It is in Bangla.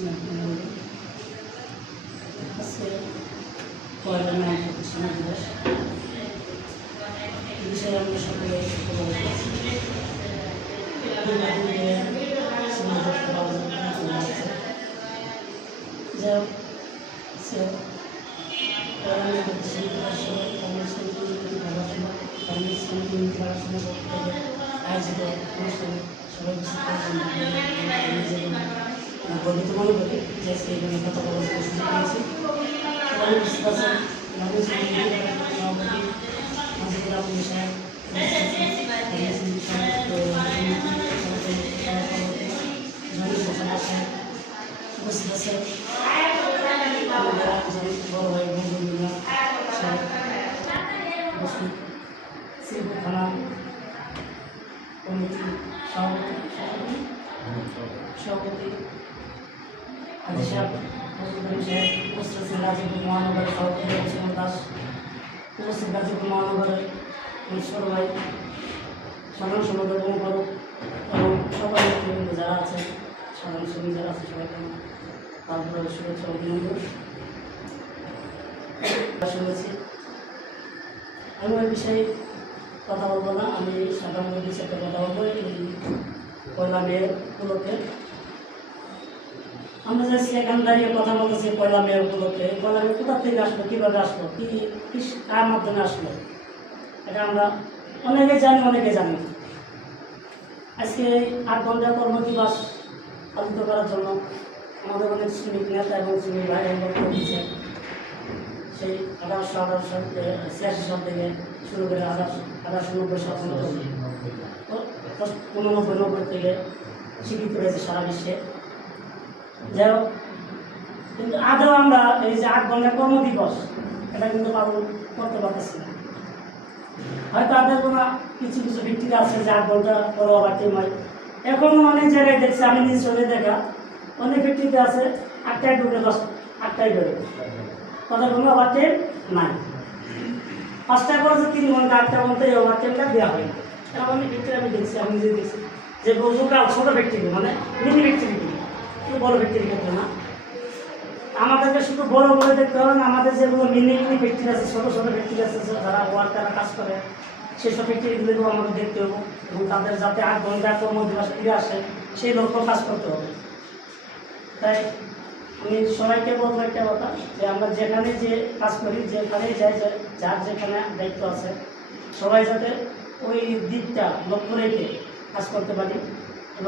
আজকে পয়লা মে সমাজ দিবস বিষয়ে আমরা সকলে উপলব্ধ আছি। সমাজ দিবস পালন করা হচ্ছে। যা আয়োজিত অনুষ্ঠানে সবাই গর্বিত মনে করি যে সেইখানে কথা বলার সুযোগ পেয়েছি। উপস্থিত আছে বড় ভাই বন্ধুরা শ্রীপুর থানা কমিটি সভাপতি আদি সাহেব উপস্থিত আছেন গাজীপুর মহানগরের সভাপতি রবীন্দ্রনাথ দাস, উপস্থিত গাজীপুর মহানগরের সবাই সাধারণ সম্পাদক অনুপাদক এবং সকল নেতৃবৃন্দ যারা আছেন, সাধারণ শ্রমিক যারা আছে সবাইকে তারপরে শুভেচ্ছা অভিনন্দন শুনেছি। আমি ওই বিষয়ে কথা বলবো না, আমি সাধারণ বিষয়ে একটা কথা বলবো। এই পয়লা মে উপলক্ষে আমরা যাচ্ছি এখানে দাঁড়িয়ে কথা বলতেছি পয়লা মে উপলক্ষে। পয়লা মে কোথা থেকে আসলো, কীভাবে আসলো, কি কার মাধ্যমে আসলো, এটা আমরা অনেকে জানি, অনেকে জানি। আজকে 8 ঘন্টা কর্মদিবস পালিত করার জন্য আমাদের অনেক শ্রমিক নেতা এবং শ্রমিক ভাই বক্তব্য দিচ্ছে। সেই 1886 সাল থেকে শুরু করে 1890 সাল পর্যন্ত 89 থেকে স্বীকৃতি রয়েছে সারা বিশ্বে। যাই হোক, কিন্তু আদৌ আমরা এই যে 8 ঘন্টা কর্মদিবস এটা কিন্তু পালন করতে পারতেছি না। হয়তো আমাদের কোনো কিছু কিছু ভিত্তিতে আছে যে 8 ঘন্টা পরে আবার টাইম হয়। এখন অনেক জায়গায় দেখছি, আমি নিজ চলে দেখা অনেক ভিত্তিতে আছে 8টায় ঢুকে 8টায় বেরোবে, কথা কোনো আবার টাইম নাই। 5টায় পরে যে 3 ঘন্টা 8টা ঘন্টা এই ওভার টাইমটা দেওয়া হয় না। এরকম অনেক ভিত্তিতে আমি দেখছি, আমি নিজে দেখছি যে লোকাল ছোটো ব্যক্তিকে মানে মিনি ব্যক্তিকে, বড় ব্যক্তির ক্ষেত্রে না। আমাদেরকে শুধু বড় বলে দেখতে হবে না, আমাদের যেগুলো মিনি মিনি ব্যক্তি আছে, ছোটো ছোটো ব্যক্তি আছে যারা ওয়ার্কাররা কাজ করে, সেসব ব্যক্তিগুলো আমাদের দেখতে হবে এবং তাদের যাতে 8 ঘন্টা কর্মদিবস ফিরে আসে সেই লক্ষ্য কাজ করতে হবে। তাই আমি সবাইকে বলবো একটা কথা, যে আমরা যেখানে যে কাজ করি, যেখানেই যাই, যার যেখানে দায়িত্ব আছে, সবাই যাতে ওই দিকটা লক্ষ্য রেখে কাজ করতে পারি।